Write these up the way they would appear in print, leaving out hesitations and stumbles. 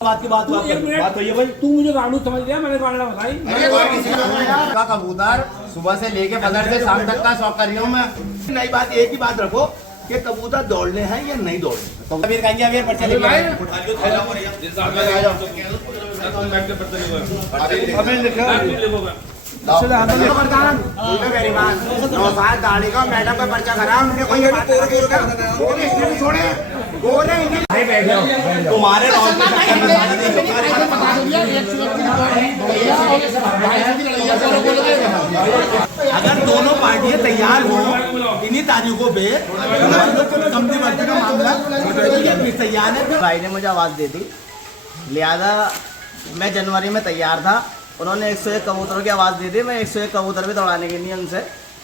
बात की बात हुई है भाई। तू मुझे गाड़ू समझ गया, मैंने गाड़ा बताई। का कबूतर सुबह से लेके फजर से शाम तक का शौक कर रही हूँ मैं। नई बात एक ही बात रखो कि कबूतर दौड़ने हैं या नहीं दौड़ने। तो अभी कहेंगे अभी पर्चा लेके दाढ़ी का मैडम का पर्चा करा उनके कोई तुम्हारे अगर दोनों पार्टियां तैयार हो इन्हीं तारीखों पे कंपनी भर्ती का मामला तैयार है। भाई ने मुझे आवाज़ दे दी, लिहाजा मैं जनवरी में तैयार था। उन्होंने 101 कबूतरों की आवाज़ दी थी, मैं 101 कबूतर भी दौड़ाने के लिए उनसे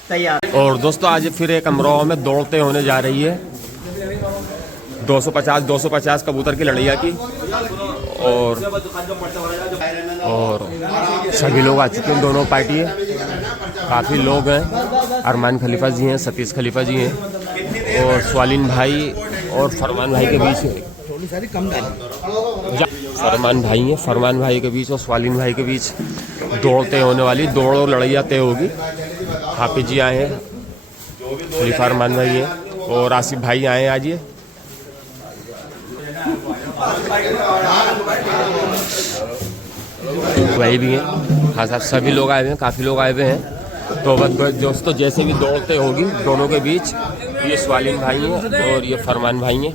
तैयार। और दोस्तों आज फिर एक अमरोहा में दौड़ते होने जा रही है 250 कबूतर की लड़ैया की। और सभी लोग आ चुके हैं, दोनों पार्टी है, काफ़ी लोग हैं। अरमान खलीफा जी हैं, सतीश खलीफा जी हैं और स्वालिन भाई और फरमान भाई के बीच थोड़ी सारी कम फरमान भाई के बीच और स्वालिन भाई के बीच दौड़ते होने वाली दौड़ और लड़ैया तय होगी। हाफिज जी आए हैं, खलीफा अरमान भाई हैं और आसिफ भाई आए हैं आज। ये भाई भी हैं, हाँ साहब, सभी लोग आए हुए हैं, काफ़ी लोग आए हुए हैं। तो बस दोस्तों जैसे भी दौड़ते होगी दोनों के बीच, ये स्वालिन भाई हैं और ये फरमान भाई हैं।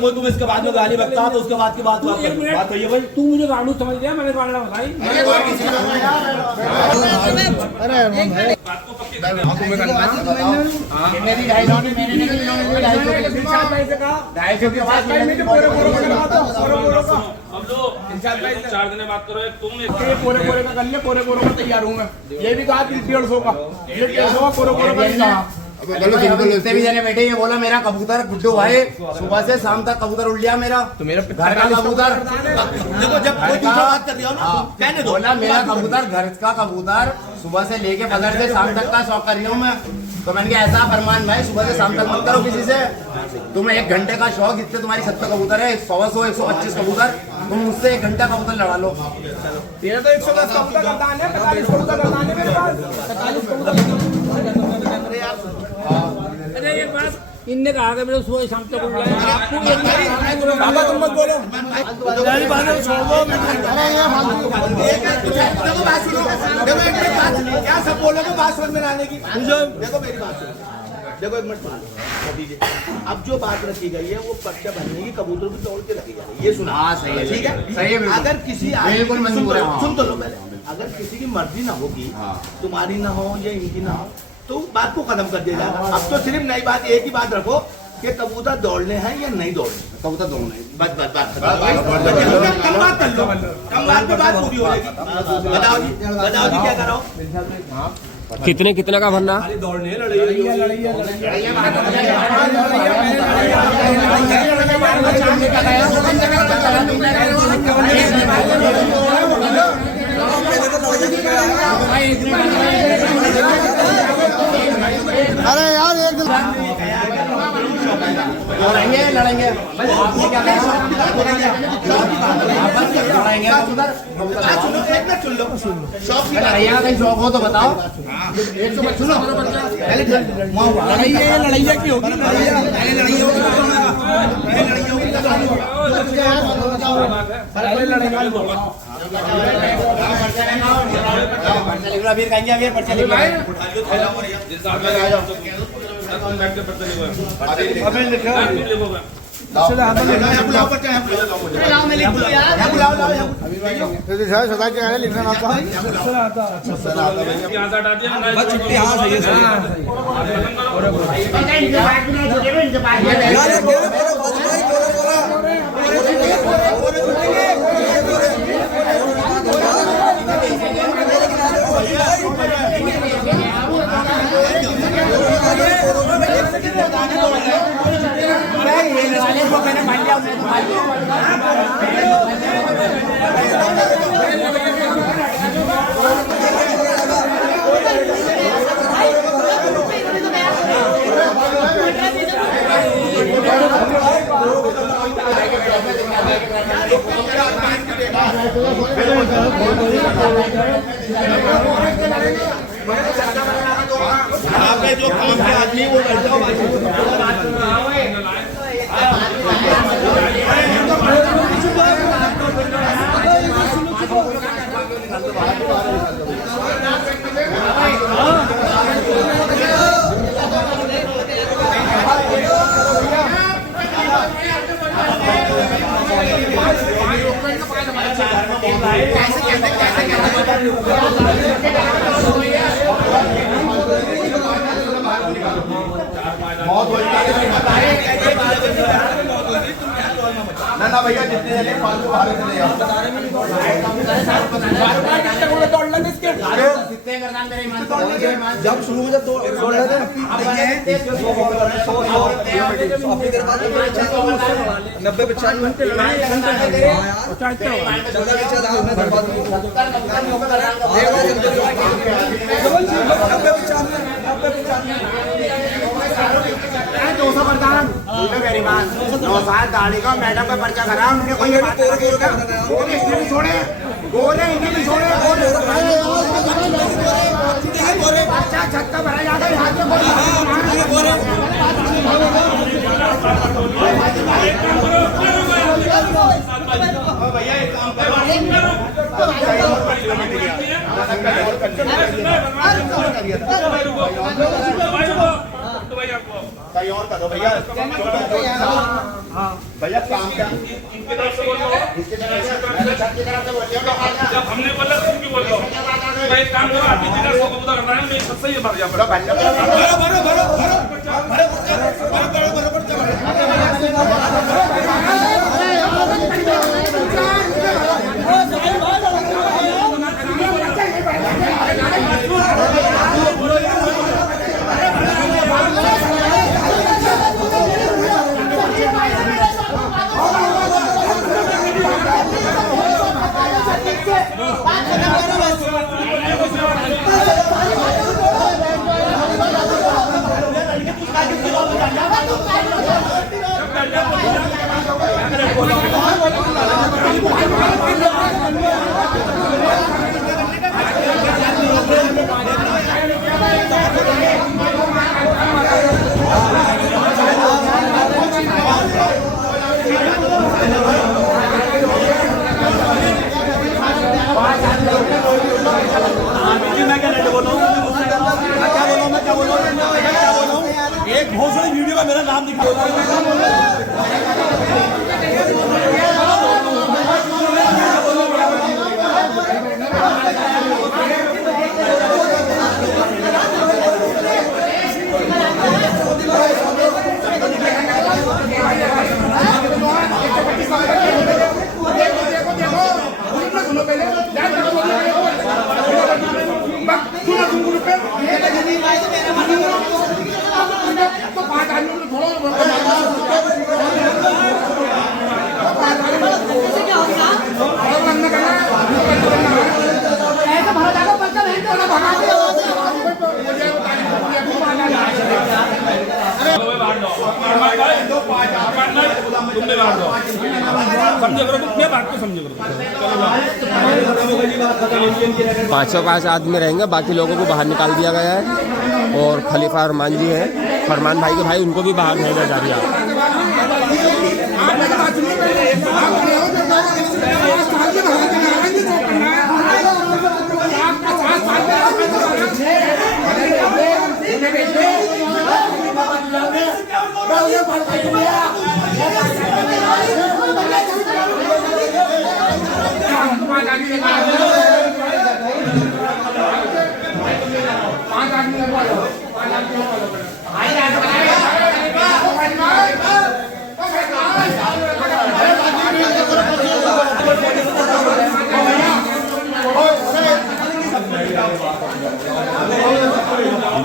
वो तुम इसके बाद में गाली बकता तो उसके बाद की बात हुई है भाई। तू मुझे गाड़ू समझ गया, मैंने गाड़ा बताई। बात करो तुम पूरे का कर लिया, पूरे का तैयार हूँ मैं। ये भी कहा 150 का, ये 150 का पूरे का। भी जने बैठे, ये बोला मेरा कबूतर गुड्डू भाई सुबह से शाम तक कबूतर उड़ लिया मेरा। तो मेरा घर का कबूतर देखो जब कोई दूसरा बात कर रही हो ना कहने दो। बोला मेरा कबूतर घर का कबूतर सुबह से लेके फजर से शाम तक का शौक कर रही हूँ मैं। तो मैंने कहा ऐसा फरमान भाई सुबह से शाम तक मत करो किसी से। तुम्हें 1 घंटे का शौक, जितने तुम्हारी 70 कबूतर है, 125 कबूतर, तुम मुझसे 1 घंटा कबूतर लड़ा लो। तेरा तो 110 कबूतर का दान है, 45 कबूतर का दान है मेरे पास। 45 कबूतर अरे एक बात इनने कहा कि मेरे सुबह शाम तक तुम मत बोलो। क्या सब बोलोगे बात समझ में आने की? देखो मेरी बात सुनो, देखो एक मिनट दीजिए। अब जो बात रखी गई है वो पर्चा भरने की कबूतर की दौड़ के रखी जाएगी, ये सुना। सही है, ठीक है, सही है। अगर किसी बिल्कुल मंजूर है। सुन तो लो पहले, अगर किसी की मर्जी ना होगी, तुम्हारी ना हो या इनकी ना हो, तो बात को खत्म कर दिया जाएगा। अब तो सिर्फ नई बात एक ही बात रखो कि कबूतर दौड़ने हैं या नहीं दौड़ने। कबूतर दौड़ना है, बस कम बात कर लो, कम बात पे बात पूरी हो जाएगी। बताओ जी क्या करो। कितने का भरना? दौड़ने अरे यार एक लड़ेंगे लड़ैया का शौक हो तो बताओ। लड़ैया की होगी, अभी कहेंगे अभी पर्चा लेके लिखना आता है। छुट्टी हाँ सही है मैंने मान लिया आपके जो काम के आदमी वो बैठ जाओ ना भैया जितने जने फालतू बाहर चले जाओ जब शुरू में जब दौड़ रहे थे 9 साल दाढ़ी का मैडम का पर्चा करा उन्होंने कोई छोड़े गोरे इन्हें भी छोड़े पर्चा छत्ता भरा जाता है भैया एक काम कहीं और करो भैया भैया काम क्या इनकी तरफ से बोलो जब हमने बोला तुम क्यों बोल रहे हो भाई काम करो आप जितना सो कबूतर करना है मैं सबसे ये मर जा बड़ा एक भोसड़ी वीडियो में मेरा नाम दिखा तुमने बात दो समझे करो तुम बात को समझे करो 505 आदमी रहेंगे, बाकी लोगों को बाहर निकाल दिया गया है। और खलीफा अरमान जी हैं, फरमान भाई के भाई, उनको भी बाहर भेजा जा रहा है।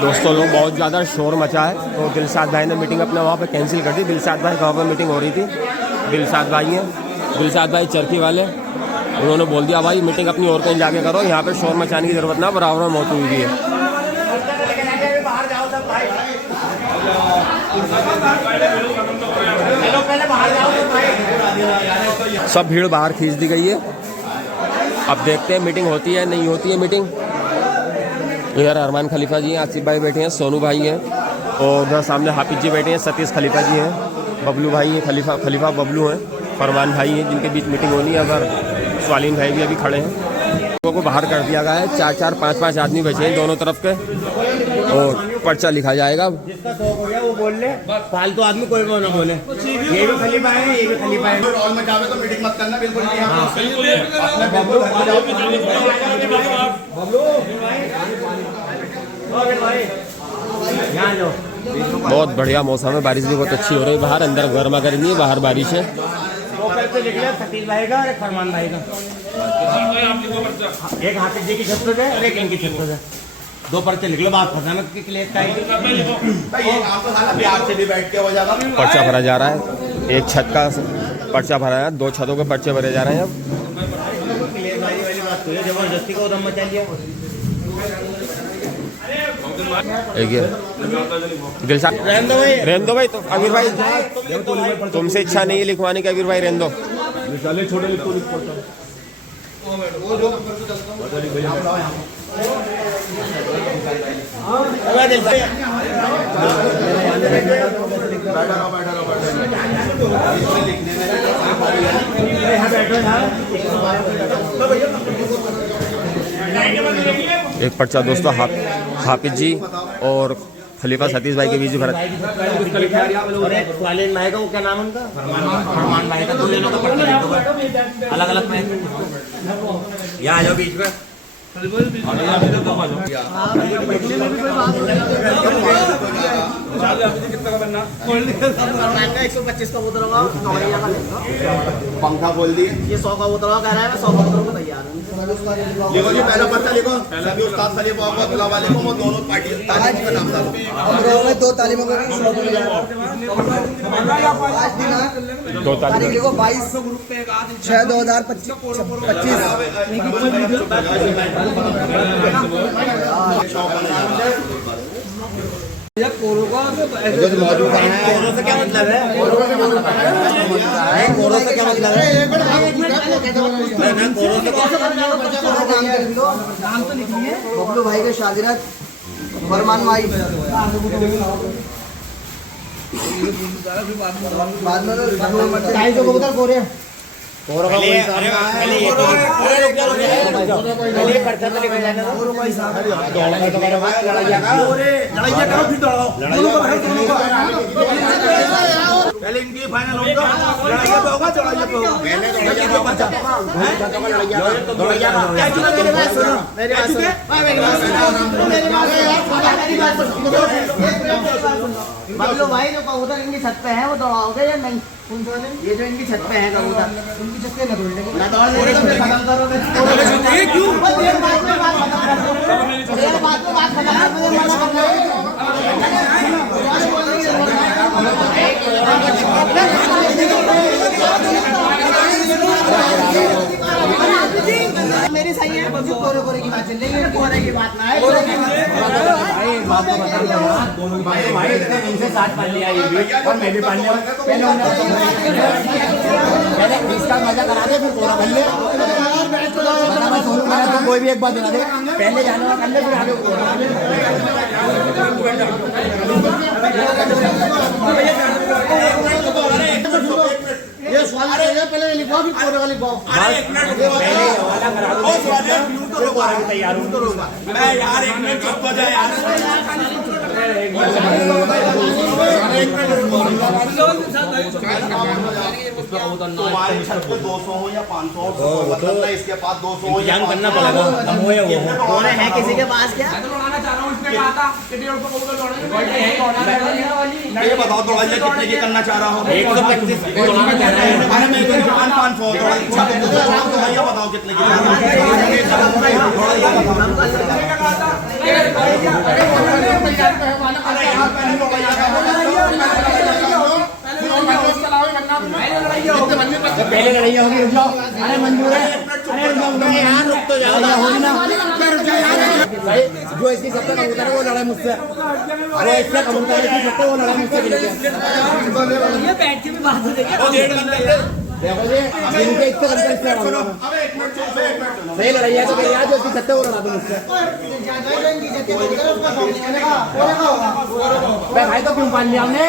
दोस्तों लोग बहुत ज़्यादा शोर मचा है, तो दिलशाद भाई ने मीटिंग अपने वहाँ पे कैंसिल कर दी। दिलशाद भाई कहाँ पर मीटिंग हो रही थी, दिलशाद भाई हैं, दिलशाद भाई चरखी वाले, उन्होंने बोल दिया भाई मीटिंग अपनी और कहीं जाके करो, यहाँ पे शोर मचाने की ज़रूरत ना, बराबर में मौत हुई है। सब भीड़ बाहर खींच दी गई है। अब देखते हैं मीटिंग होती है नहीं होती है मीटिंग। इधर अरमान खलीफा जी हैं, आसिफ भाई बैठे हैं, सोनू भाई हैं, और उधर सामने हाफिज जी बैठे हैं, सतीश खलीफा जी हैं, बबलू भाई हैं, खलीफा बबलू हैं, फरमान भाई हैं, जिनके बीच मीटिंग होनी है। अगर स्वालीन भाई भी अभी खड़े हैं। लोगों को बाहर कर दिया गया है, 4-4, 5-5 आदमी बचे हैं दोनों तरफ के, और पर्चा लिखा जाएगा। जिसका शौक हो गया वो बोल ले, फालतू आदमी कोई ना बोले। ये भी खलीफा है, ये भी खलीफा है। हॉल में जावे तो मीटिंग मत करना बिल्कुल नहीं। बहुत बढ़िया मौसम है, बारिश भी बहुत अच्छी हो रही है बाहर, अंदर गर्मा गर्मी है, बाहर बारिश है। सतीश भाई का और एक फरमान भाई का, एक हाफिज जी की छत पे और एक इनकी छत पे। 2 पर्चे लिख लो, बात फसाना की क्लियर का प्यार से भी बैठ के हो जाएगा। पर्चा भरा जा रहा है, एक छत का पर्चा भरा है, 2 छतों के पर्चे भरे जा रहे हैं। अब जबरदस्ती को दम मचा लिया। एक दिलशाद रहने दो भाई, तो अमीर भाई तुमसे इच्छा नहीं है लिखवाने की, अमीर भाई रहने दो। एक पर्चा दोस्तों हाफिज जी और खलीफा सतीश भाई के बीच भरत। स्वालीन भाई का वो क्या नाम उनका? फरमान भाई का। दोनों का पर्चा लिख दो अलग अलग में। यहाँ आ जाओ बीच में। पंखा बोल दिए, ये 100 का उतरवा कह रहा है, मैं 100 का उतरवा तैयार हूँ। लिखो जी पहला पर्चा लिखो। सभी उस्ताद खलीफा और अब्दुल्ला वाले को दोनों पार्टी तारीख का नाम डालो। 2 तारीखों को 2 तारीख लिखो 22/6/2025। मौजूद है से क्या मतलब है? कोरों से क्या मतलब है? नाम तो लिखिए। बबलू भाई के शागिर्द फरमान भाई। बाद में कोरों का कोई हिसाब नहीं है। पर्चा तो लिखा जाएगा। लड़ाइया करो फिर दौड़ाओ। पहले इनकी फाइनल होगा, लड़ाइया पे होगा, चौड़ाइया पे होगा। पहले लड़ाइया पे पर्चा मेरी बात सुनो। बबलू भाई जो कबूतर इनकी छत पे है वो दौड़ाओगे या नहीं? ये जो इनकी छत पे है कबूतर, इनकी छत पे ना दौड़ने खत्म करोगे। क्यों बात मेरी सही है। कोरे की बात चल रही है, कोरे की बात ना है। भाई तुमसे 7 पाल लिया ये भी, और मैं भी पाल लिया। पहले इसका मजा करा दे, फिर कोरा कर ले। तो कोई भी एक बात बता दे, पहले जाने वाला कर ले, फिर आगे ये सवाल पहले लिखवाओ, फिर कोरे वाली लिखवाओ। तैयार हूँ मैं यार, 1 मिनट चुप हो जाए यार। तुम्हारे छत पे 200 हो या 500 हो, मतलब ना इसके पास 200 हो या करना पड़ेगा। कौन है किसी के पास क्या? ये बताओ दौड़ाइया कितने की करना चाह रहा हूँ? 125 अरे मैं 500 दौड़ाइया बताओ कितने की। पहले लड़ाई होगी, रुक जाओ। अरे मंजूर है, अरे यार रुक तो जाओ ना भाई। जो इसकी सबसे कबूतर है वो लड़ा मुझसे, वो इसका कबूतर है वो लड़ा मुझसे। ये बैठ के भी बात हो जाएगी। देखो जी इनके इतने सही लड़ाई है तो याद जो सत्य हो रहा था मुझसे भाई तो क्यों पाल लिया हमने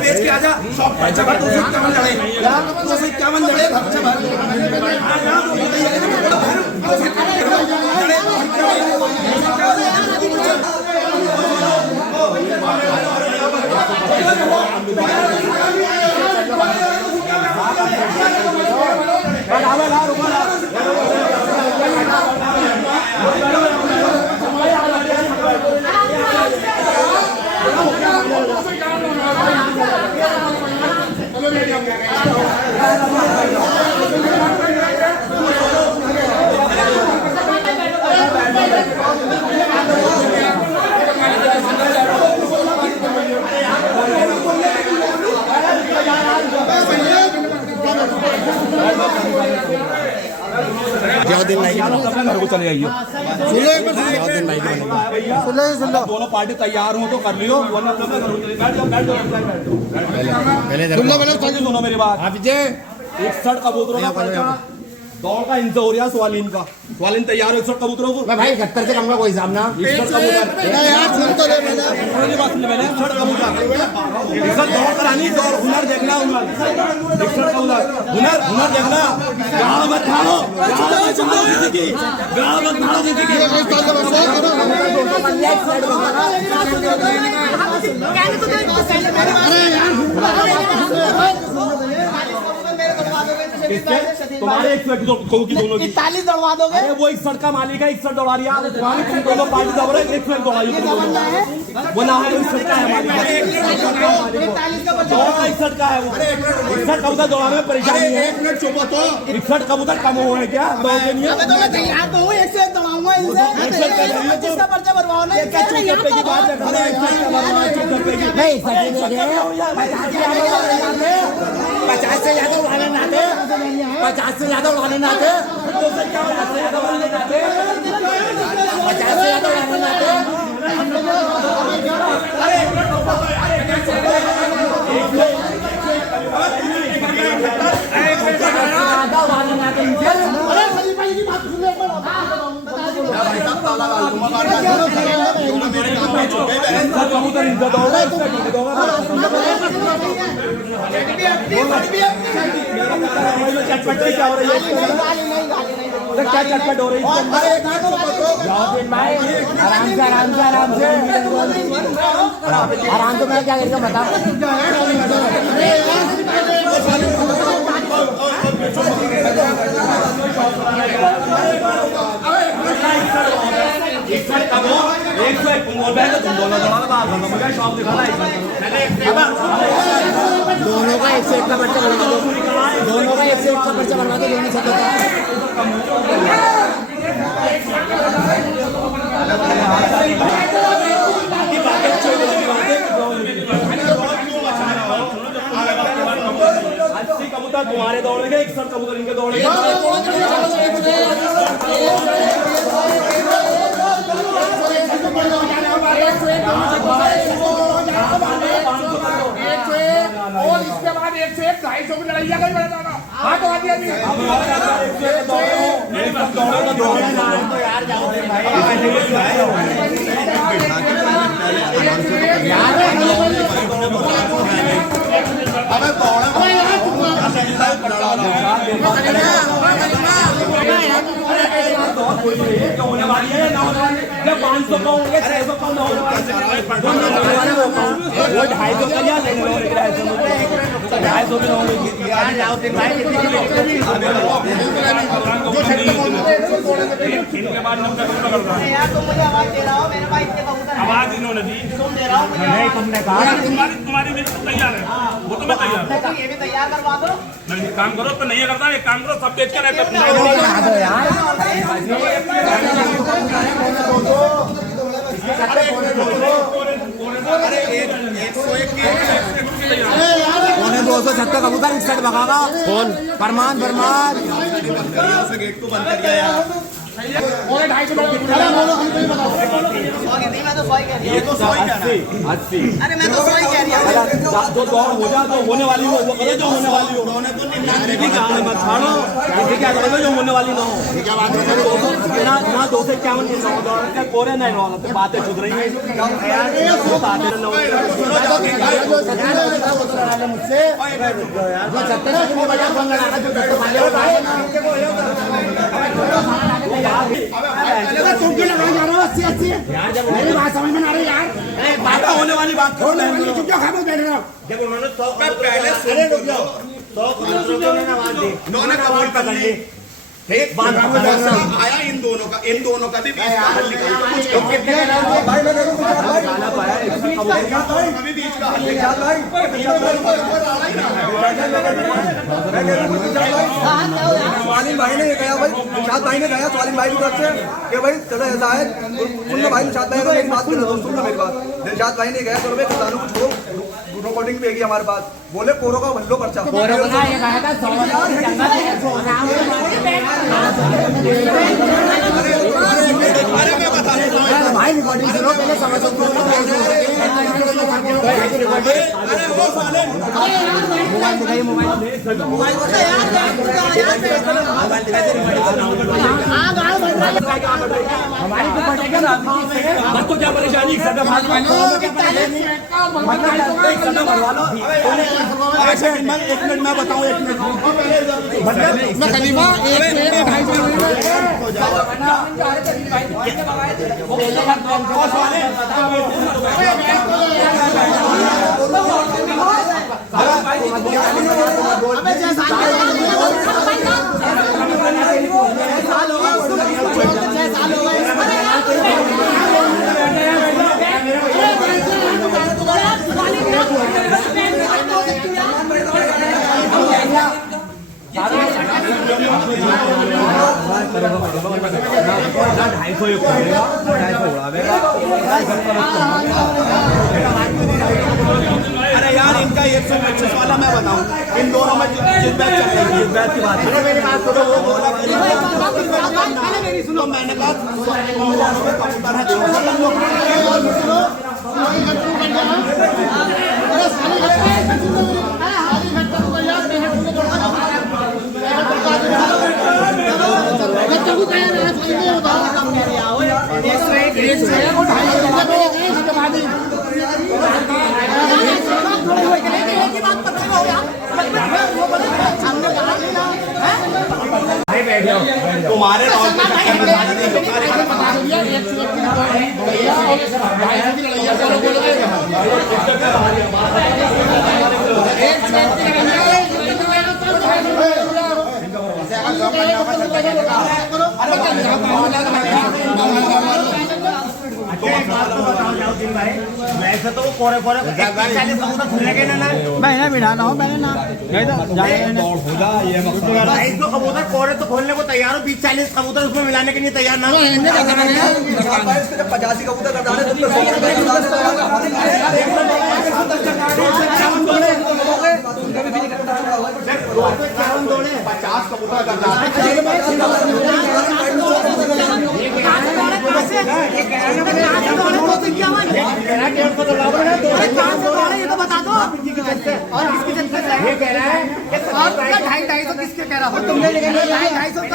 बेच के आजा चले आइए दोनों पार्टी तैयार हो तो कर लियो सुनो मेरी बात 61 कबूतरों का पर्चा दौड़ का इनसे हो रहा स्वालीन का स्वालीन तैयार हो 61 कबूतरों को भाई 71 से कम का कोई हिसाब ना 61 दौड़ करानी दौड़ हुनर देखना हुनर 61 कबूतर हुनर देखना गाँव मत भाड़ो गाँव मत भाड़ो तुम्हारे 61 की दोनों की 41 दौड़वा दोगे अरे वो 61 का मालिक है 61 दौड़ा रही है तुम्हारी तुम दोनों पार्टी दौड़ रहे 61 दौड़ाई वो ना है 61 का है मालिक 61 का है वो 61 कबूतर दौड़ाने में परेशानी है 1 मिनट चुप तो 61 कबूतर कम हो गए क्या दो के नहीं मैं तो तैयार तो हूं एक से एक दौड़ाऊंगा इनसे जिसका पर्चा भरवाओ ना क्या चुप पे की बात कर रहे हैं नहीं 50 से ज्यादा उड़ाने ना दे 50 से ज्यादा उड़ाने ना दे 50 से ज्यादा उड़ाने ना दे कबूतर इज्जत चटपट क्या हो रही है क्या चटपट हो रही है आराम से मैं क्या करेगा बता दोनों का एक से एक का पर्चा बनवा दो दोनों का एक से एक का पर्चा बनवा दो दोनों से कबूतर तुम्हारे दौड़ेंगे 61 कबूतर इनके दौड़ेंगे और इसके बाद 1 से 1 250 की लड़ाई का बढ़ाना हाँ तो आदि होने वाली है ना होने वाली जब 500 का होंगे 600 का ना होने वाली वो 250 का या लेने वाले 250 में होंगे यार जाओ दिन भाई इनके बाद नंबर करता है यार तुम मुझे आवाज दे रहा हो मेरे पास इतने कबूतर हैं आवाज इन्होंने दी तुम दे रहा हो मुझे नहीं तुमने कहा तुम्हारी भी तैयार है वो तो मैं तैयार हूं ये भी तैयार करवा दो नहीं काम करो तो नहीं करता एक काम करो सब बेच कर पौने 270 कबूतर इस साइड भगागा कौन फरमान गेट को बंद कर दिया यार और 250 मैं तो 100 ही कह रही हूँ। ये तो 80 अरे मैं तो 100 ही कह रही हूँ। जो दौड़ हो जाए तो होने वाली हो, वो करो जो होने वाली हो। ठीक है, मत छाड़ो, ठीक है, करो जो होने वाली ना हो। ना 251 की 9 दौड़ के कोरे नहीं हो, तो बातें छुप रही हैं। मुझसे तुम क्यों लगा जा रहे हो 80 मेरी बात समझ में आ रही यार। बात होने वाली बात होने वाली चुप क्यों खामोश बैठ रहे हो? जब उन्होंने 100 पहले रुक जाओ 100 उन्होंने कबूल कर ली। ठीक आया इन दोनों का भी बीच का हल निकाल कभी बीच का हल स्वालिन भाई ने ये कहा भाई, निशाद भाई ने कहा स्वालिन भाई की तरफ से कि भाई चलो ऐसा है, सुन लो भाई, निशाद भाई मेरी बात सुन लो मेरी बात। निशाद भाई ने कहा चलो भाई किसानों को छोड़ो, रिकॉर्डिंग भी है हमारे पास, बोले कोरो का भल्लो पर्चा भाई रिकॉर्डिंग सुनो पहले समझो। बस तो क्या परेशानी एक मिनट मैं बताऊं, 1 मिनट मैं खलीफा 1 से 250 उड़ावेगा। अरे यार इनका 125 वाला मैं बताऊं, इन दोनों में जिस बैच चल रही है, बैच की बात है। मेरी बात सुनो, वो बोला मेरी सुनो, मैंने कहा तुम्हारे वैसे तो वो कोरे 40 कबूतर खुलेंगे ना। मैंने बिठाना हो, मैंने ना कबूतर कोरे तो खोलने को तैयार हो, 20-40 कबूतर उसमें मिलाने के लिए तैयार ना हो। 85 कबूतर कर डाले 50 कबूतर कर डाले। ये तो बता दो, और किसकी जनता ये कह रहा है 250 किसके कह रहा हो तुमने, लेकिन 250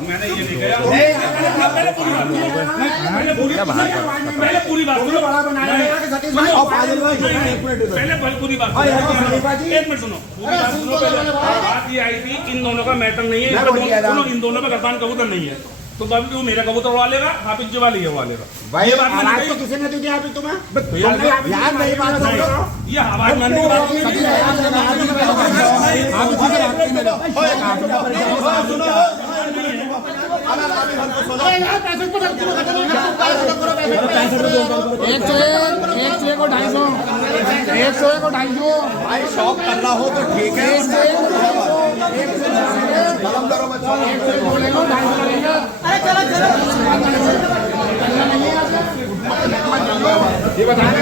मैंने ये नहीं कहा। पहले पूरी बात सुनो, पहले पूरी बात 1 मिनट सुनो, बात ये आई थी इन दोनों का मैटर नहीं है, सुनो इन दोनों में गरबान कबूतर नहीं है, तो कभी वो मेरा कबूतर उड़ा लेगा, हाफिज जी वाली ये उड़ा लेगा। भाई ये बात मैंने तो किसी ने दी आप तुम्हें यार मेरी बात सुनो, ये हवाई मानने की बात नहीं भाई शौक कर रहा हो तो ठीक है। अरे चलो चलो ये बताने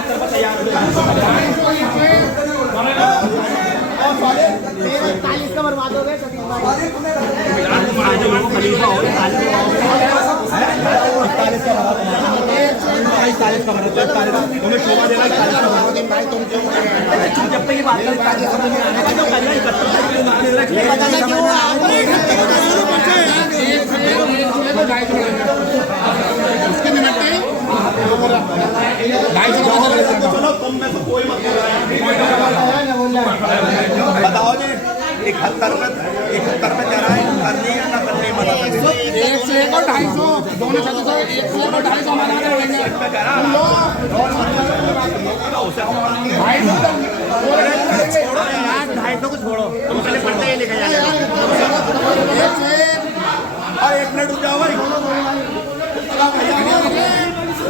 70 पर तैयार हो जाए। 41 का बर्बाद हो गए सतीश भाई। खलीफा हो 41 का बना 41 तुम्हें शोभा देना 41 का बना। जब तक ये बात करें तो पहले 71 चलो तुम में से कोई मत बताओ जी 71 में कह रहा है करनी है ना करनी मना 1 से 1 और 250 दोनों छतों से 1 से 1 और 250 मना देंगे। ढाई सौ को छोड़ो तुम पहले पढ़ते ही लिखा जाएगा। और 1 मिनट रुक जाओ भाई।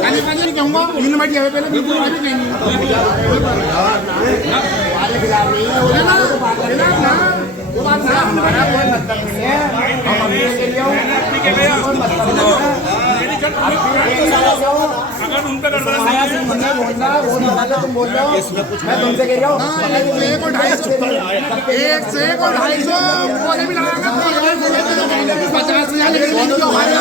नहीं कहूँगा यूनिवर्सिटी है पहले बिल्कुल नहीं कहनी वो बात हमारा कोई मतलब नहीं है। अगर उन पे कर रहा है तुम बोल रहे हो इसमें कुछ मैं तुमसे कह रहा हूँ 1 और 250 वो भी लगाएंगे 50,000 लेकिन जो हमारे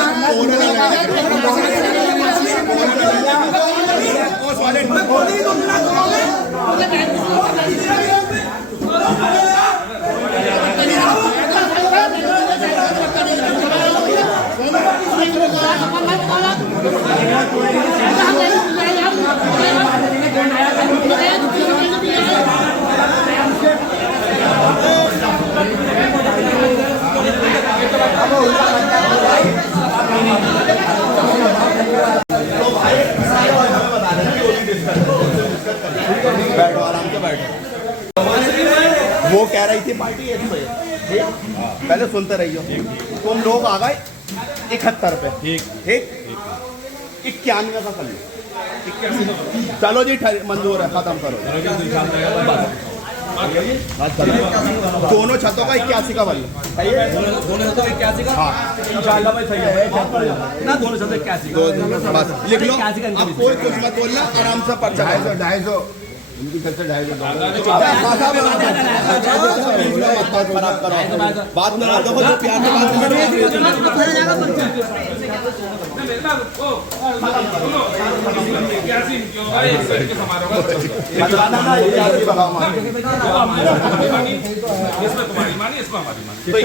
बैठो आराम से बैठो। वो कह रही थी पार्टी ठीक पहले सुनते रहियो। तुम लोग आ गए 71 पे ठीक 91 का कर लो। चलो जी मंजूर है खत्म करो। दोनों छतों का 81 का बल दोनों छतों 81 का इंशाल्लाह भाई सही है ना। दोनों छतों 81 बस लिख लो। अब कोई कुछ मत बोलना आराम से पर्चा 250 उनकी तरफ से 250 खराब करो बात में देखो जो प्यार से बात इसमें तुम्हारी मानी इसमें हमारी मानी तो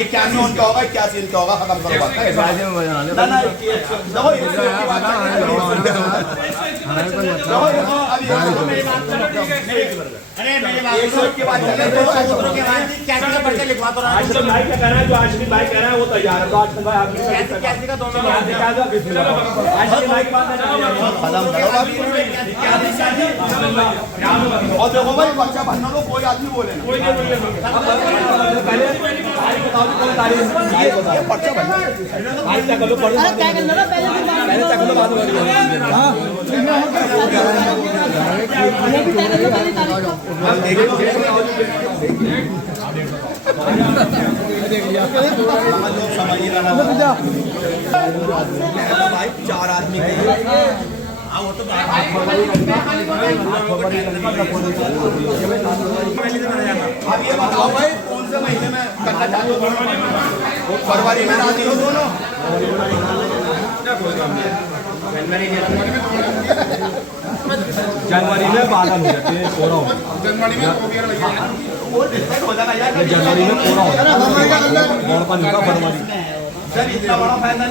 91 उनका होगा 81 इनका होगा खत्म करो बात। अरे के बाद लिखवा दो। आशिफ भाई क्या कह रहा है जो आशिफ भाई कह रहा है वो तैयार है। तो आशिफ भाई आपकी कैसी का दोनों आशिफ भाई की बात और देखो भाई बच्चा बनना लो कोई आदमी बोले ना पहले पर्चा बनना भाई क्या करो पहले चेक लो बात भाई 4 आदमी वो तो अब ये बताओ भाई कौन से महीने में करना चाहते हो? फरवरी में राजी हो दोनों? जनवरी में बादल हो जाते हैं कोहरा हो जनवरी में जनवरी में कोहरा हो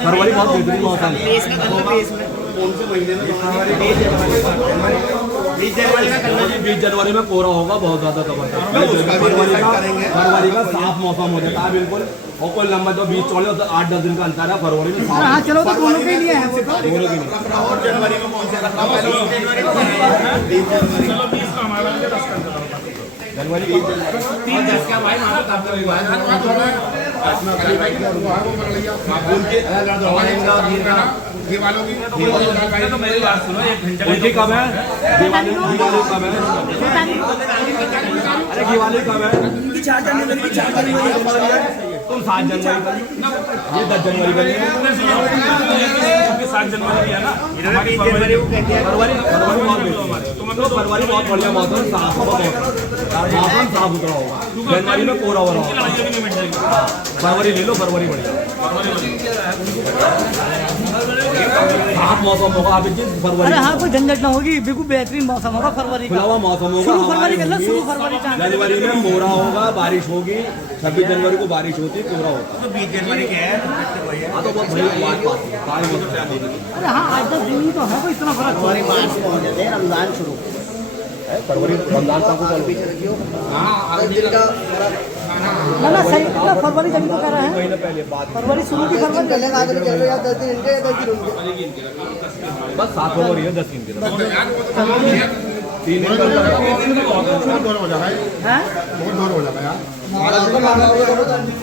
फरवरी बहुत बेहतरीन मौसम है। कौन से महीने में? 20 जनवरी में कोहरा होगा बहुत ज्यादा फरवरी का साफ मौसम हो जाता है बिल्कुल। और कोई लंबा जो 20-24 8-10 दिन का अंतर है फरवरी में। हाँ चलो तो दोनों के लिए है वो तो। और जनवरी में कौन से रखना पहले? 20 जनवरी जनवरी 30 का भाई तो मेरी बात सुनो 1 घंटे कब है? दिवाली कब है? अरे दिवाली कब है? तुम 7 जनवरी कर लो, ये 10 जनवरी कर लो। 7 जनवरी है ना, फरवरी बहुत बढ़िया मौसम, साफ होगा, मौसम साफ सुथरा होगा। जनवरी में कोरा हो रहा होगा। फरवरी ले लो, फरवरी बढ़िया साफ मौसम होगा। आप फरवरी, अरे हाँ, कोई झंझट ना होगी, बिल्कुल बेहतरीन मौसम होगा फरवरी का। खुला हुआ मौसम होगा। शुरू फरवरी कर लो, शुरू फरवरी जनवरी में मोरा होगा, बारिश होगी। 26 जनवरी को बारिश होती, कोरा होता। तो 20 जनवरी के है हाँ, तो बहुत बढ़िया बात है। अरे हाँ, 8-10 दिन ही तो है, कोई इतना फर्क फरवरी मार्च में होने दे, रमजान शुरू। फरवरी रमजान का ना सही ना, फरवरी जब तो कह रहा है, महीने पहले बात, फरवरी शुरू की फरवरी पहले का आगे चल रहे यार 10 दिन इनके 10 दिन उनके। बस 7 फरवरी है, 10 दिन के 3 दिन है।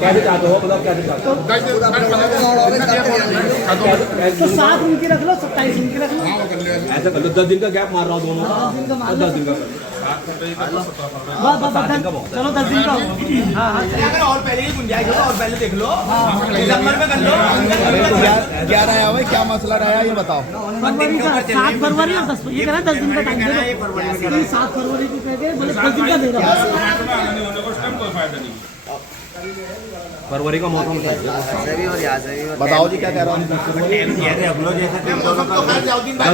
कैसे चाहते हो, मतलब कैसे चाहते हो? तो 7 उनकी रख लो, 27 उनकी रख लो। ऐसा कर लो, 10 दिन का गैप मार रहा हूँ दोनों का। 10 दिन का कर लो। बस चलो 10 दिन का हो। हाँ हाँ अगर और पहले ही गुंजाइश हो तो और पहले देख लो, दिसंबर में कर लो। 11 आया हुआ, क्या मसला रहा ये बताओ। फरवरी का 7 फरवरी और 10 ये कह रहा है 10 दिन का टाइम दे दो। 7 फरवरी को कह के बोले 10 दिन का दे दो। कोई फायदा नहीं। फरवरी का मौसम क्या है? बताओ जी क्या कह रहा हूँ। 10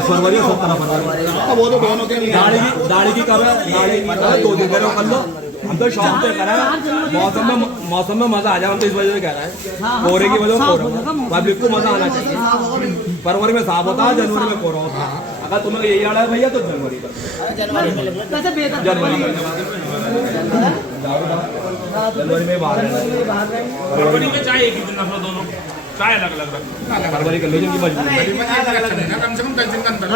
फरवरी और 17 फरवरी। वो तो दोनों के लिए दाढ़ी की कब है? दाढ़ी 2 दिन करे कर लो। हम तो शौक से कह रहे हैं, मौसम में मजा आ जाए, हम तो इस वजह से कह रहे हैं। कोहरे की वजह से पब्लिक को मजा आना चाहिए। फरवरी में साफ होता है, जनवरी में कोहरा होता है। अगर तुम्हें यही आड़ा है भैया तो जनवरी का, वैसे बेहतर जनवरी में बाहर है। फरवरी में चाहे एक ही दिन रख लो दोनों, चाहे अलग अलग रख लो। फरवरी कर लो जिनकी मजबूरी है। कम से कम 10 दिन का अंतर।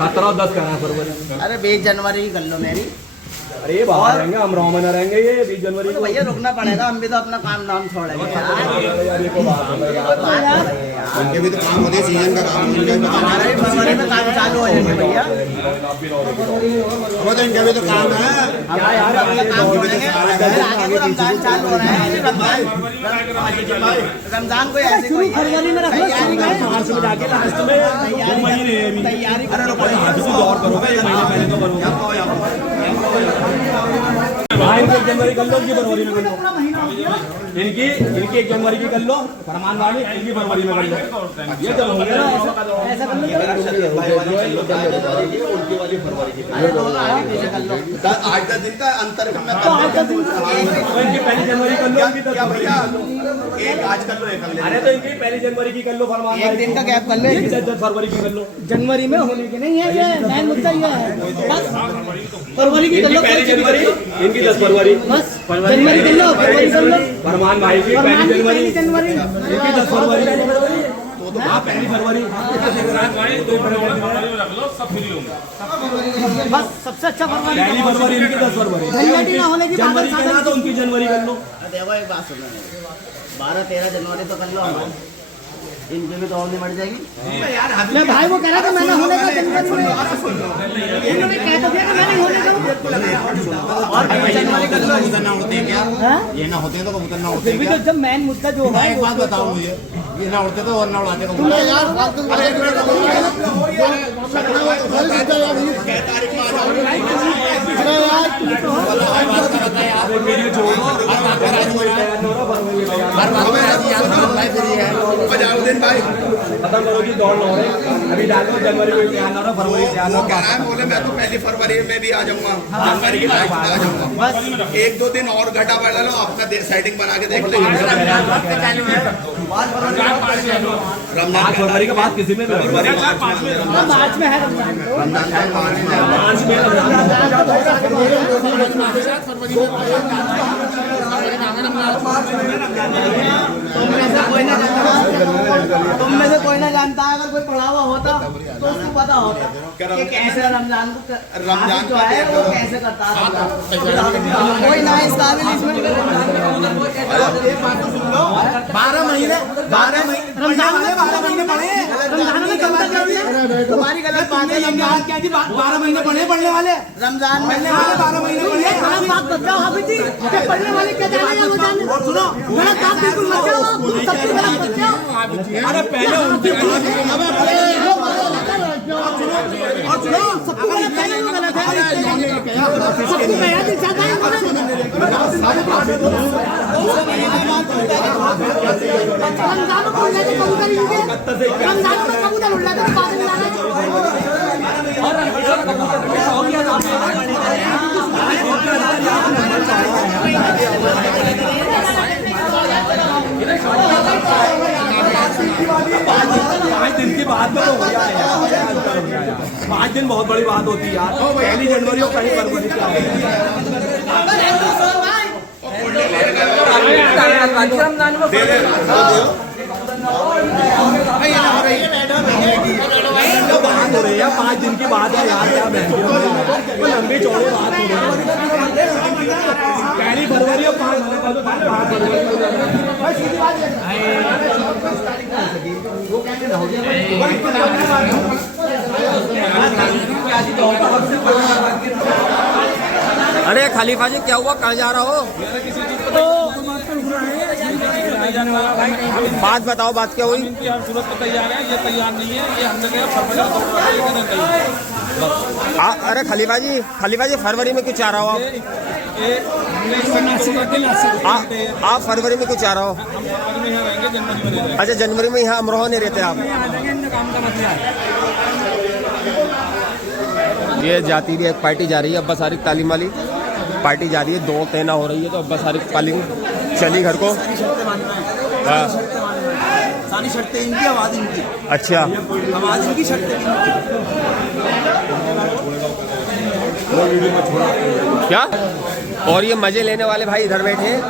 17 और 10 करना है फरवरी। अरे 20 जनवरी ही कर लो मेरी। अरे ये बाहर रहेंगे, हम रोम में रहेंगे। ये 20 जनवरी को भैया रुकना पड़ेगा, हम भी तो अपना काम नाम छोड़ेंगे यार। यार, ये को बात है। उनके भी तो काम होते हैं, सीजन का काम हमारा भी फरवरी में काम चालू हो जाएंगे भैया। वो तो इनका भी तो काम है। यार अपना काम छोड़ेंगे, आगे को रमजान चालू हो रहा है। रमजान को ऐसे शुरू फरवरी में रख लो। मार्च में जाके लास्ट में 2 महीने है अभी। तैयारी किसी दौर करोगे, 1 महीने पहले तो करोगे। हाँ, इनकी 1 जनवरी कर लो, इनकी फरवरी में कर लो। इनकी 1 जनवरी की कर लो, फरमान वाली, इनकी फरवरी में कर लो। ये जब होंगे ना ऐसा कर लो। उनकी वाली फरवरी की। 8-10 दिन का अंतर में तो 8-10 दिन इनकी 1 जनवरी कर लो, इनकी 10 फरवरी कर लो। एक आज कर लो, एक अगले अरे तो इनकी 1 जनवरी की कर लो, फरमान एक दिन का गैप कर ले। 10 फरवरी की कर लो। जनवरी में होने की नहीं है, ये मेन मुद्दा ये है। बस फरवरी की कर लो, 1 जनवरी, इनकी 10 फरवरी। बस जनवरी कर लो, फरवरी कर लो। फरमान भाई की 1 फरमान की जनवरी, 1 जनवरी, इनकी 10 फरवरी। हाँ, 1 फरवरी। भाई 2 फरवरी में रख लो, सब फ्री होंगे। बस सबसे अच्छा फरवरी। 1 फरवरी, इनकी 10 फरवरी। झंझट ही ना होने की बात जनवरी है। कहना तो उनकी जनवरी कर लो। देखो एक बात सुनो, 12-13 जनवरी तो कर लो हमारे, इनकी भी तो और नहीं मर जाएगी। मैं भाई वो कह रहा था मैंने होने का जनवरी में, इन्होंने कह तो दिया कि मैं नहीं होने का। और 20 जनवरी कर लो, कबूतर ना उड़ते हैं क्या? हाँ? ये ना होते हैं तो कबूतर ना उड़ते फिर हैं भी क्या? तो जब मेन मुद्दा जो है एक बात बताओ मुझे, ये ना उड़ते तो और ना उड़ाते कबूतर। यार अरे एक मिनट वीडियो छोड़ो। खत्म करो जी, दौड़ लो रे। अभी डालो जनवरी में ध्यान रहो, फरवरी ध्यान रहो। क्या बोले मैं तो पहली फरवरी में भी आ जाऊंगा, जनवरी की तारीख में आ जाऊंगा। 1-2 दिन और घटा बढ़ा लो, आपका सेटिंग बना के देख लेंगे। रमजान फरवरी के बाद किसी में भी मार्च में है रमजान तो। मार्च में तुम में से कोई ना जानता है, अगर कोई पढ़ा हुआ होता तो उसको पता होता कि कैसे रमजान को रमजान जो का है वो कैसे करता है कोई ना इस काबिल इसमें 12 महीने रमजान में 12 महीने पढ़े रमजान में कब तक तुम्हारी गलत बात है रमजान क्या जी 12 महीने पढ़ने वाले रमजान में 12 महीने ये खराब बात बताओ हाफिज जी कि पढ़ने वाले क्या जाने वो जाने सुनो मेरा काम बिल्कुल मत करो आप सबसे गलत मत करो अरे पहले उनकी और सुनो सबको गलत कहना वो गलत है सबको मेरा दिल चाहता है रमजान में बोल रहे थे कबूतर रमजान में कबूतर उड़ रहा था बाद में लाना पाँच दिन की बात तो हो गया यार 5 दिन बहुत बड़ी बात होती है यार 1 जनवरी और कहीं फरवरी रमजान में बात हो रही है 5 दिन की बात है यार क्या लंबी चौड़ी बात हो रही है 1 फरवरी और 5 अरे खलीफा जी क्या हुआ, कहाँ जा रहा हो? बात बताओ, बात क्या हुई? सूरत तो तैयार है, ये तैयार नहीं है, ये हमने कहा अरे खलीफा जी फरवरी में क्यों चाह रहा हो आप फरवरी में क्यों चाह रहा हो? अच्छा, जनवरी में यहाँ अमरोहा नहीं रहते आप? ये जाती रही, एक पार्टी जा रही है अब्बास आरिफ तालीम वाली पार्टी जा रही है, 2 तैना हो रही है, तो अब्बास आरिफ तालीम चली घर को। सारी शर्तें इनकी, आवाज इनकी। अच्छा, आवाज इनकी, शर्तें क्या? और ये मजे लेने वाले भाई इधर बैठे हैं,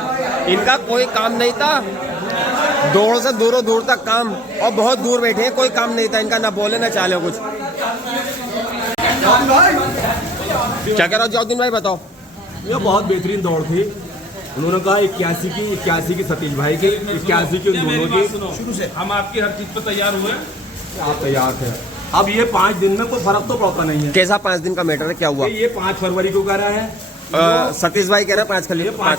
इनका कोई काम नहीं था, दौड़ से दूर तक काम, और बहुत दूर बैठे हैं, कोई काम नहीं था इनका, ना बोले ना चाले कुछ। क्या कह रहा हो जाउद्दीन भाई, बताओ। ये बहुत बेहतरीन दौड़ थी, उन्होंने कहा 81 की सतीश भाई की, 81 की उन दोनों की। शुरू से हम आपकी हर चीज पे तैयार हुए, आप तैयार थे। अब ये 5 दिन में कोई फर्क तो पड़ता नहीं है। कैसा 5 दिन का मैटर है, क्या हुआ? ये 5 फरवरी को कह रहा है, सतीश भाई कह रहे हैं 5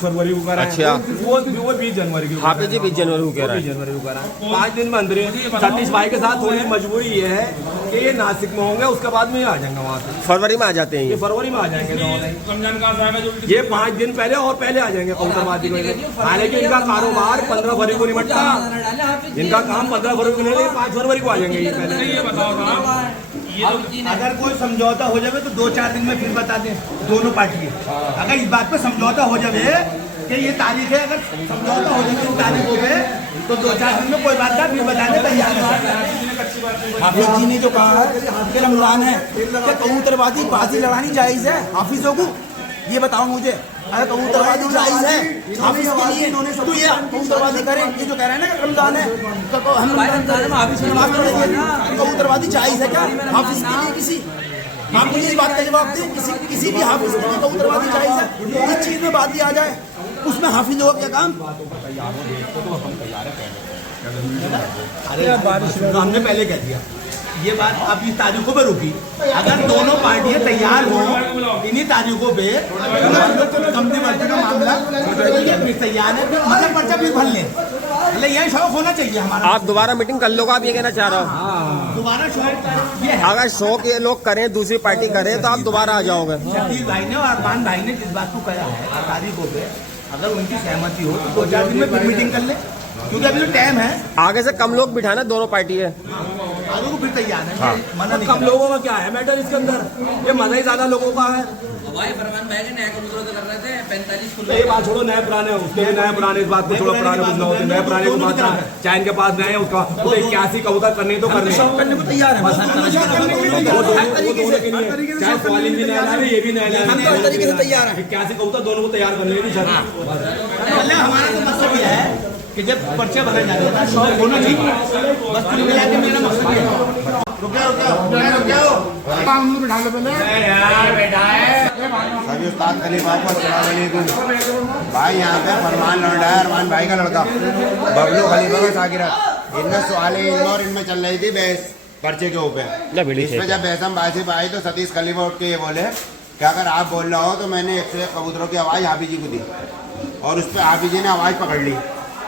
फरवरी को कह रहा है। अच्छा, वो 20 जनवरी को, हाफिज जी 20 जनवरी को कह रहा है। 20 जनवरी को कह रहा है। 5 दिन में अंदर सतीश भाई के साथ थोड़ी मजबूरी ये है कि ये नासिक में होंगे, उसके बाद में आ जाएंगे वहाँ से, फरवरी में आ जाते हैं ये फरवरी में आ जाएंगे। रमजान का साहब है जो ये 5 दिन पहले और पहले आ जाएंगे कबूतरबाजी में। हालांकि इनका कारोबार 15 फरवरी को निपटता, इनका काम 15 फरवरी को नहीं, 5 फरवरी को आ जाएंगे ये पहले। ये बताओ साहब, अगर कोई समझौता हो जाए तो 2-4 दिन में फिर बता दें दोनों पार्टी। अगर इस बात पे समझौता हो जाए कि ये तारीख है, अगर समझौता हो जाए इन तारीखों पे, तो 2-4 दिन में कोई बात नहीं, फिर बताने तैयार है। हाफिज जी ने जो कहा है कि रमजान है, क्या कबूतरबाजी बाजी लड़ानी जायज है हाफिजों को? ये बताओ मुझे, अगर कबूतरबाजी जायज है हाफिज के लिए, तो ये कबूतरबाजी करें। ये जो कह रहे हैं ना रमजान है, तो हम कबूतरबाजी जायज है क्या हाफिज के लिए? किसी आप मुझे इस बात का जवाब दें, किसी भी हाफिज के लिए कबूतरबाजी जायज है? इस चीज में बात आ जाए, उसमें हाफिज होगा क्या काम? अरे हमने पहले कह दिया, ये बात अब इस तारीखों पे रुकी। अगर दोनों पार्टियां तैयार हो इन्हीं तारीखों पे, कंपनी भर्ती का मामला तैयार है, मतलब पर्चा फिर भर लें, यही शौक होना चाहिए हमारा। आप दोबारा मीटिंग कर लो, आप ये कहना चाह रहा हो? दोबारा शौक ये है, अगर शौक ये लोग करें, दूसरी पार्टी करे, तो आप दोबारा आ जाओगे। शकील भाई ने और अरमान भाई ने जिस बात को कहा है तारीखों पे, अगर उनकी सहमति हो तो 2-4 दिन में फिर मीटिंग कर ले, क्योंकि अभी तो टाइम है। आगे से कम लोग बिठाना, दोनों पार्टी है, आगे को फिर तैयार है। हाँ। मना नहीं कम लोगों का क्या है मैटर इसके अंदर, ये मजा ही ज्यादा लोगों का है। फरमान भाई नया कबूतरों कर रहे थे 45 तो ये बात छोड़ो, नए पुराने उसके भी नए पुराने, इस बात को छोड़ो, पुराने कुछ ना होते, नए पुराने को बात चाहे इनके पास नए उसका 81 कबूतर करने तो करने करने को तैयार है। चाहे स्वालिन भी नया लाए, ये भी नया लाए, तरीके से तैयार है। 81 कबूतर दोनों को तैयार करने की शर्त। हमारा तो मकसद ये है कि जब पर्चे भरे जाते हैं शौक होना चाहिए, बस कुल मिला के मेरा मकसद ये है। बिठा लो पहले सभी उस्ताद खलीफा को अस्सलाम वालेकुम। भाई यहाँ पे फरमान लौंडा है, अरमान भाई का लड़का बबलू खलीफा का सागिरत। इनमें सवाल इंदौर इनमें चल रही थी बहस पर्चे के ऊपर। इसमें जब बहसम बाजी आई तो सतीश खलीफा उठ के ये बोले कि अगर आप बोल रहे हो तो मैंने 101 कबूतरों की आवाज़ हाफिज जी को दी और उस पर हाफिज जी ने आवाज़ पकड़ ली।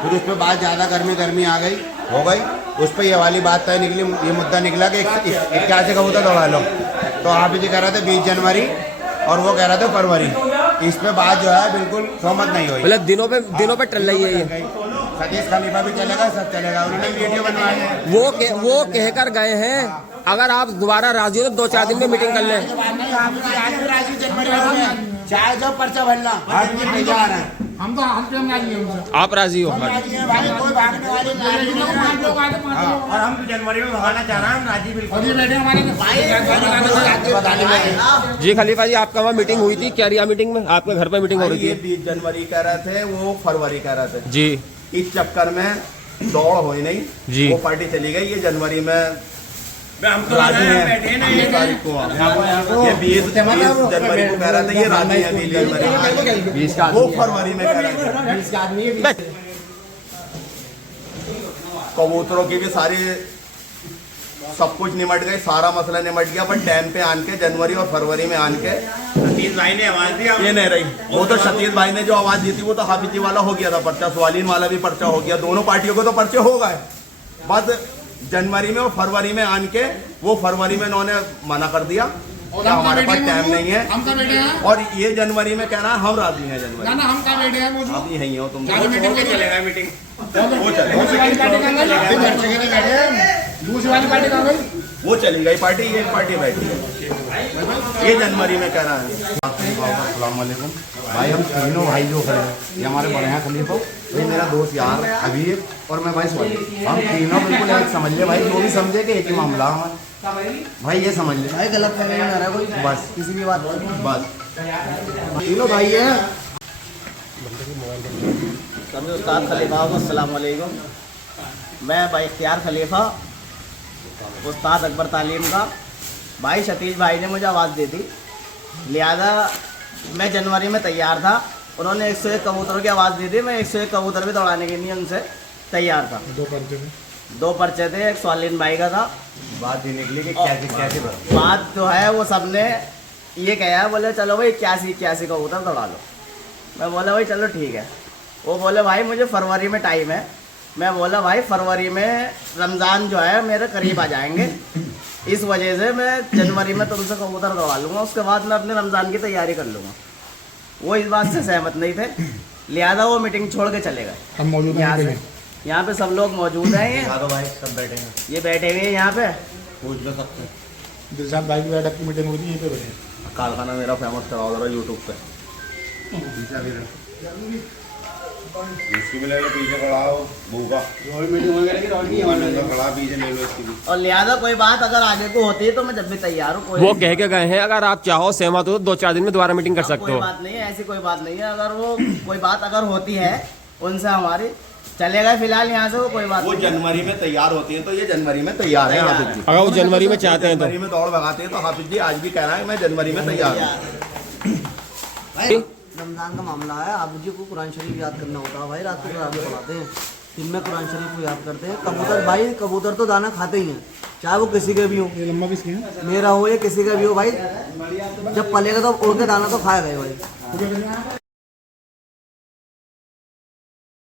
फिर उस पर बात ज़्यादा गर्मी आ गई हो गई। उस पर ये वाली बात तय निकली, ये मुद्दा निकला कि 81 कबूतर दौड़ा लो। तो हाफिज जी कह रहे थे 20 जनवरी और वो कह रहे थे फरवरी। इस पे बात जो है बिल्कुल सहमत नहीं हुई। मतलब दिनों पे टल रही है ये। सतीश खलीफा भी चलेगा, सब चलेगा। उन्होंने वीडियो बनवाए हैं। वो कहकर गए हैं अगर आप दोबारा राजी हो तो 2-4 दिन में मीटिंग कर लें। चाहे जो पर्चा भरना तैयार है। हम तो हाथ पे राजी हैं उनसे। आप राजी हो? भाई कोई भागने वाली और हम जनवरी में भगाना चाह रहे हैं, हम राजी बिल्कुल। और ये बैठे हमारे जी खलीफा जी, आपका वहाँ मीटिंग हुई थी क्या? रिया मीटिंग में आपके घर पे मीटिंग हो रही ये थी 20 जनवरी कह रहे थे, वो फरवरी कह रहे थे। जी। इस चक्कर में दौड़ हुई नहीं जी। वो पार्टी चली गई। ये जनवरी में राजी है 20 तारीख को। ये 20 जनवरी को कह रहा था ये राजी है 20 जनवरी। वो फरवरी में कह रहे थे। कबूतरों की भी सारी सब कुछ निमट गई, सारा मसला निमट गया। पर टाइम पे आन के जनवरी और फरवरी में आन के सतीश भाई ने आवाज दी, ये नहीं रही। वो तो सतीश भाई ने जो आवाज दी थी वो तो हाफिज जी वाला हो गया था पर्चा, स्वालीन वाला भी पर्चा हो गया। दोनों पार्टियों को तो पर्चे हो गए। बस जनवरी में और फरवरी में आन के वो फरवरी में इन्होंने मना कर दिया कि हमारे पास टाइम नहीं है। हम का बैठे हैं और ये जनवरी में कह रहा है हम राजी हैं जनवरी। ना हम का बैठे हैं मौजूद। अब यही हो तुम। मीटिंग चलेगा मीटिंग। वो चलेगा, दूसरी वाली पार्टी कहाँ गई? वो चली गई पार्टी, ये पार्टी बैठी है। ये जनवरी में कह रहा है। अस्सलाम वालेकुम। भाई हम तीनों भाई जो खड़े हैं ये हमारे बड़े हैं खलीफा, ये मेरा दोस्त यार हबीब और मैं भाई स्वाली। हम तीनों बिल्कुल एक समझ ले भाई, जो भी समझे कि एक ही मामला हमारा भाई, ये समझ ले भाई गलत फहमी में आ रहा है कोई बस किसी भी बात पर। बस। तीनों भाई हैं। सभी उस्ताद खलीफा को अस्सलाम वालेकुम। मैं भाई इख्तियार खलीफा उस्ताद अकबर तालीम का। भाई सतीश भाई ने मुझे आवाज़ दी थी, लिहाजा मैं जनवरी में तैयार था। उन्होंने 101 कबूतरों की आवाज़ दी थी, मैं 101 कबूतर भी दौड़ाने के लिए उनसे तैयार था। 2 पर्चे थे, एक स्वालीन भाई का था। बात ये निकली कि कैसे बात जो है वो सबने ये कहा, बोले चलो भाई 81 कबूतर दौड़ा लो। मैं बोला भाई चलो ठीक है। वो बोले भाई मुझे फरवरी में टाइम है। मैं बोला भाई फरवरी में रमज़ान जो है मेरे करीब आ जाएंगे, इस वजह से मैं जनवरी में तुमसे कबूतर दौड़ा लूँगा, उसके बाद मैं अपने रमज़ान की तैयारी कर लूँगा। वो इस बात से सहमत नहीं थे, लिहाजा वो मीटिंग छोड़ के चले गए। हम मौजूद हैं यहाँ पे सब लोग मौजूद हैं। भाई सब बैठे हैं, ये बैठे हुए हैं यहाँ पे। पूछ लो सबसे। दिलशाद भाई की बैठक की मीटिंग हुई थी, यहीं पे बैठे। कारखाना मेरा फेमस कराओ जरा यूट्यूब पे। इसकी भी ले लो, पीछे खड़ा हो भूखा खड़ा, पीछे ले लो इसकी भी। और लिहाजा कोई बात अगर आगे को होती है तो मैं जब भी तैयार हूँ। वो कह के गए हैं अगर आप चाहो सहमत हो तो 2-4 दिन में दोबारा मीटिंग कर सकते कोई हो। बात नहीं है, ऐसी कोई बात नहीं है। अगर वो कोई बात अगर होती है उनसे हमारी चले गए फिलहाल यहाँ से, वो कोई बात वो नहीं। जनवरी में तैयार होती है तो ये जनवरी में तैयार है हाफिज जी। अगर वो जनवरी में चाहते हैं तो जनवरी में दौड़ भगाते हैं तो हाफिज जी आज भी कह रहा है मैं जनवरी में तैयार हूँ। रमजान का मामला है, आप जी को कुरान शरीफ याद करना होता है भाई। रात को कुरान पढ़ाते हैं, दिन में कुरान शरीफ को याद करते हैं। कबूतर भाई कबूतर तो दाना खाते ही हैं, चाहे वो किसी के भी हो। ये लंबा किसकी है? मेरा हो या किसी का भी हो भाई, जब पलेगा तो उड़ के दाना तो खाएगा ही भाई।